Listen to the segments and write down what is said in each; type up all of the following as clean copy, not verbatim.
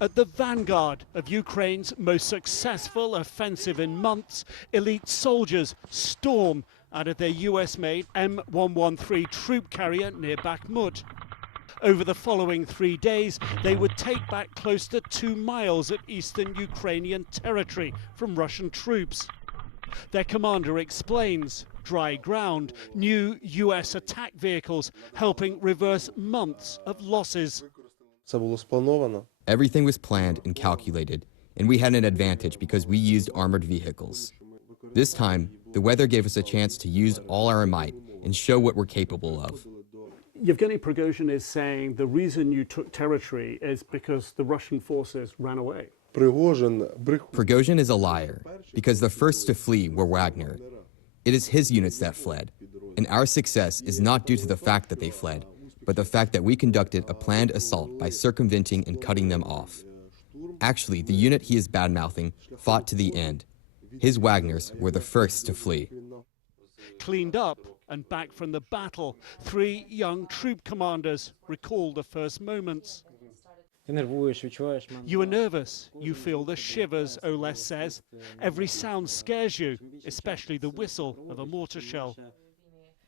At the vanguard of Ukraine's most successful offensive in months, elite soldiers storm out of their US-made M113 troop carrier near Bakhmut. Over the following 3 days, they would take back close to 2 miles of eastern Ukrainian territory from Russian troops. Their commander explains, dry ground, new US attack vehicles helping reverse months of losses. Everything was planned and calculated, and we had an advantage because we used armored vehicles. This time, the weather gave us a chance to use all our might and show what we're capable of. Yevgeny Prigozhin is saying the reason you took territory is because the Russian forces ran away. Prigozhin is a liar, because the first to flee were Wagner. It is his units that fled, and our success is not due to the fact that they fled, but the fact that we conducted a planned assault by circumventing and cutting them off. Actually, the unit he is bad-mouthing fought to the end. His Wagners were the first to flee. Cleaned up and back from the battle, 3 young troop commanders recall the first moments. You are nervous, you feel the shivers, Oles says. Every sound scares you, especially the whistle of a mortar shell.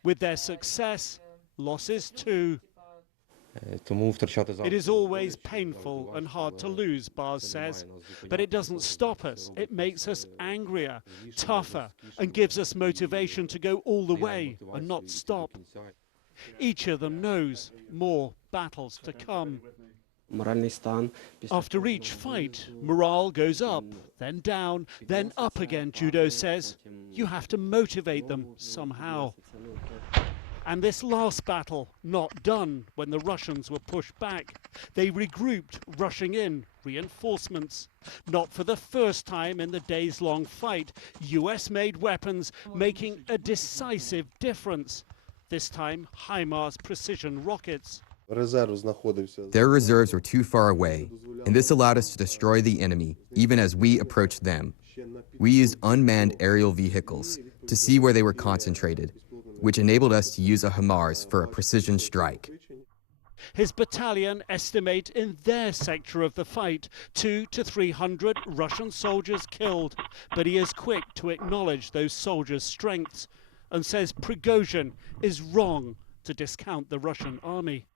With their success, losses too. It is always painful and hard to lose, Bars says, but it doesn't stop us. It makes us angrier, tougher, and gives us motivation to go all the way and not stop. Each of them knows more battles to come. After each fight, morale goes up, then down, then up again, Judo says. You have to motivate them somehow. And this last battle, not done when the Russians were pushed back. They regrouped, rushing in reinforcements. Not for the first time in the days-long fight, US-made weapons making a decisive difference. This time, HIMARS precision rockets. Their reserves were too far away, and this allowed us to destroy the enemy, even as we approached them. We used unmanned aerial vehicles to see where they were concentrated, which enabled us to use a HIMARS for a precision strike. His battalion estimate in their sector of the fight 200 to 300 Russian soldiers killed, but he is quick to acknowledge those soldiers' strengths and says Prigozhin is wrong to discount the Russian army.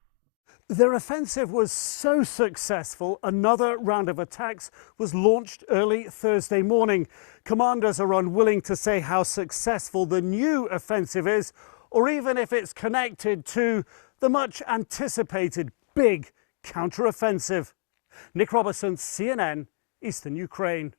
Their offensive was so successful, another round of attacks was launched early Thursday morning. Commanders are unwilling to say how successful the new offensive is, or even if it's connected to the much anticipated big counter-offensive. Nick Robertson, CNN, Eastern Ukraine.